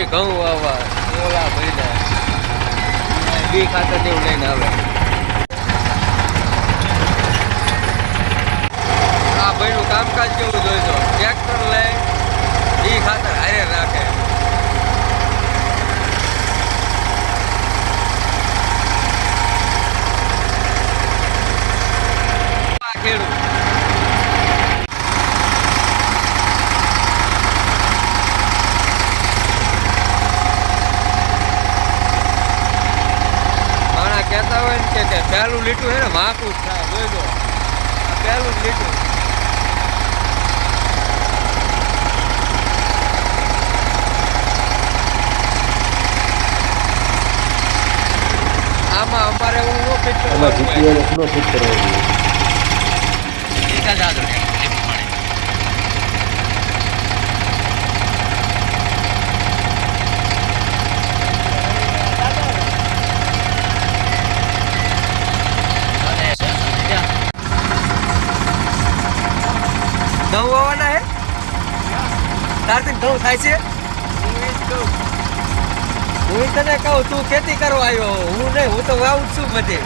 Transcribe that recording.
ભાઈ ઘઉં વાવવા ઓલા ભાઈ બી ખાતર જેવું લઈને આવે. આ ભાઈનું કામકાજ કેવું જોઈજો, ટ્રેક્ટર લઈ બી ખાતર હારે રાખે. ખેડૂત કહેતા હોય ને કે પહેલું લીટું છે ને વાંકું જ થાય. જોઈજો પહેલું જ લીટું. આમાં અમારે હું નો ફિટ કરવા જીપીએલ એટલો ફિટ કરવો જોઈએ. ઘઉં વાવવાના હે તારથી ઘઉં થાય છે. હું તને કહું તું ખેતી કરવા આવ્યો, હું નહીં, હું તો વાવું જ છું બધે.